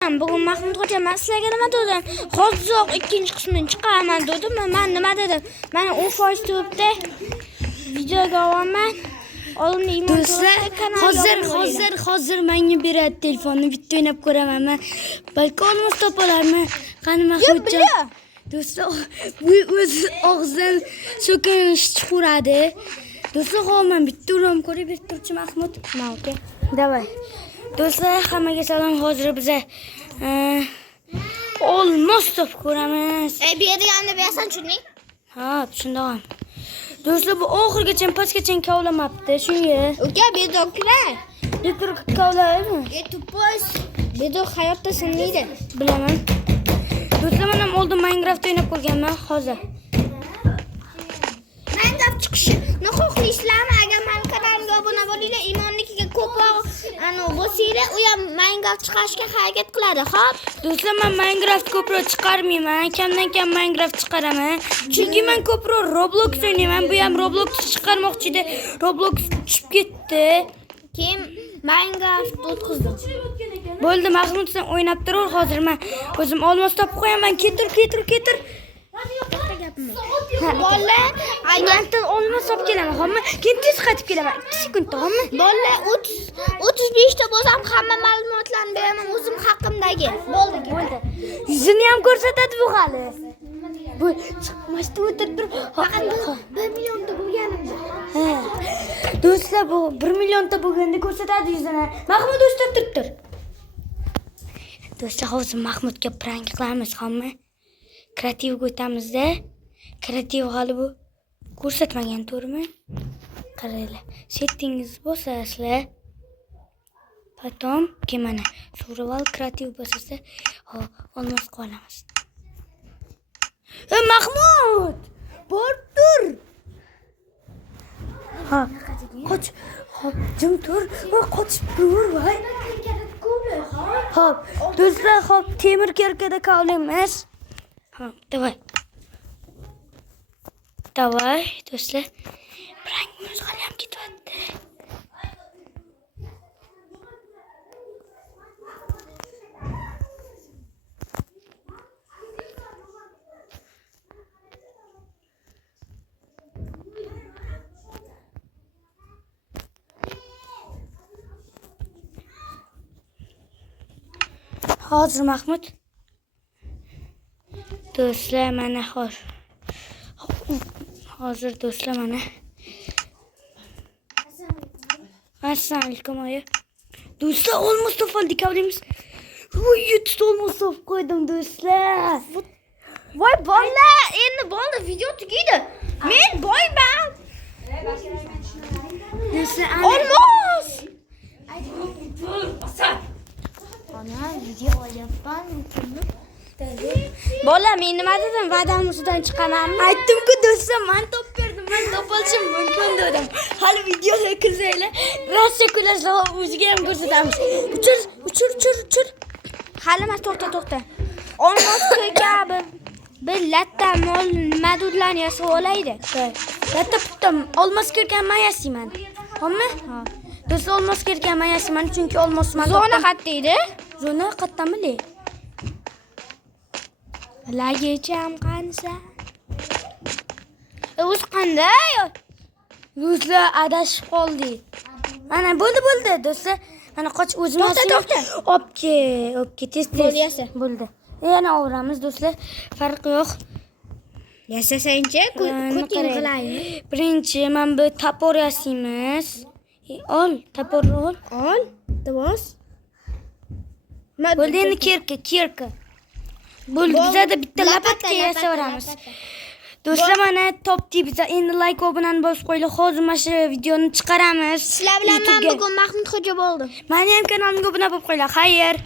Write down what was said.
Bugun Mahmud Xo'ja men sizlarga nima dedim? Hozir ikkinchi qismini chiqaraman dedim. Men nima dedim? Mana 10% turibdi. Videoga olaman. Olimni iymon hozir menga beradi telefonni, bitta o'ynab ko'raman. Men balki olmos topalarman. Qani Mahmudjon. Do'stlar, bu o'z og'zidan so'kinish chiqaradi. Do'stlar, men bitta o'ynab ko'rib turchi Mahmud. Ma'lum. Davay. Do'stlar, hammaga salom. Hozir biza olmos top ko'ramiz. Bu yerga bersan tushunding? Ha, tushundim. Do'stlar, bu oxirgacha pastgacha kavlamabdi. Shunga. Uka, bedoklar. Bitir kavlaymi? Tupos. Bedok hayotda sinmaydi. Bilaman. Do'stlar, men ham oldin Minecraft o'ynab ko'rganman, hozir. Minecraft chiqishini xohlaysizlarmi? Agar men kanalimga obuna bo'linglar, imonnikiga ko'proq bo'lsanglar, u ham Minecraft chiqarishga harakat qiladi, xo'p? Do'stlar, men Minecraft ko'proq chiqarmayman. Kamdan-kam Minecraft chiqaraman. Chunki men ko'proq Roblox o'ynayman. Bu ham Roblox chiqarmoqchi edi. Roblox tushib ketdi. Keyin Minecraft o'tkazdim. Bo'ldi, Mahmud sen o'ynab tur, hozir men o'zim olmos topib qo'yaman. Ketir. Bolalar, Agar olmos topib kelaman, xo'pmi? Keyin tez qaytib kelaman. 2 sekundda, xo'pmi? bolalar 35 ta bo'lsam hamma ma'lumotlarni beraman o'zim haqimdagi. Bo'ldi. Yuzini ham ko'rsatadi bu hali. Bu chiqmasda o'tirib tur. Faqat 1 millionta bo'lganimda. Ha. Do'stlar, bu 1 millionta bo'lganda ko'rsatadi yuzini. Mahmud o'stab tur. Do'stlar, hozir Mahmudga prank qilamiz, xo'pmi? Kreativga o'tamizda. Kreativ hali bu ko'rsatmagan, to'g'rimi? Qaranglar. Settingiz bosasizlar. Potom mana survival kreativ bosasa, olmos qolamiz. Mahmud! Bor tur. Ha, qoch. Hop, jim tur. Qochib tur, voy. Hop, do'stlar, hop, temir kerkada qolamiz. Hop, davay, do'stlar. Prankimiz hali ham ketyapti. Hozir Mahmud. Do'stlar, mana hozir do'stlar, mana. Assalomu alaykum oyi. Do'stlar, olmos topoldik, avlimiz. Voy, yutib olmos topib qo'ydim, do'stlar. Voy bolalar, endi bo'ldi, video tugaydi. Men boyman. Do'stlar, Olmos! Ana, video olyapman. Bola, men nima dedim? Va'dam ustidan chiqamanmi? aytdim-ku do'stlar, men topib berdim. Men topolishim mumkin dedim. Hali videoga kirsanglar, rosa kulashlar o'ziga ham ko'rsatamiz. Uchir. Hali mas to'xta. Olmos kabi bir latta mol madudlarni yasab olaydi. Latta puttam olmos kirgan men yasayman. Xo'pmi? Ha. Do'stlar, olmos kirgan men yasayman, chunki olmos men Zona qatdaydi? Zona qatdamili? Lagecham qansa? O'z qanday? Do'stlar, adashib qoldik. Mana bo'ldi do'stlar. Mana qoch o'zim To'xta. Obke, tez. Bo'lyapti. Bo'ldi. Yana o'ramiz do'stlar. Farqi yo'q. Yasasangchi, ko'ting qilaymi? Birinchi men bu tapor yasaymiz. Ol, tapor ol. Ol, davos. Bo'ldi, endi kirka. Bo'ldi, bizada bitta lapatka yasaveramiz. Do'stlar, mana topdik biz. Endi like va obunani bosib qo'yinglar. Hozir mana shu videoni chiqaramiz. Sizlar bilan men bugun Mahmud Xo'ja bo'ldim. Meni ham kanalimga obuna bo'lib qo'yinglar. Xayr.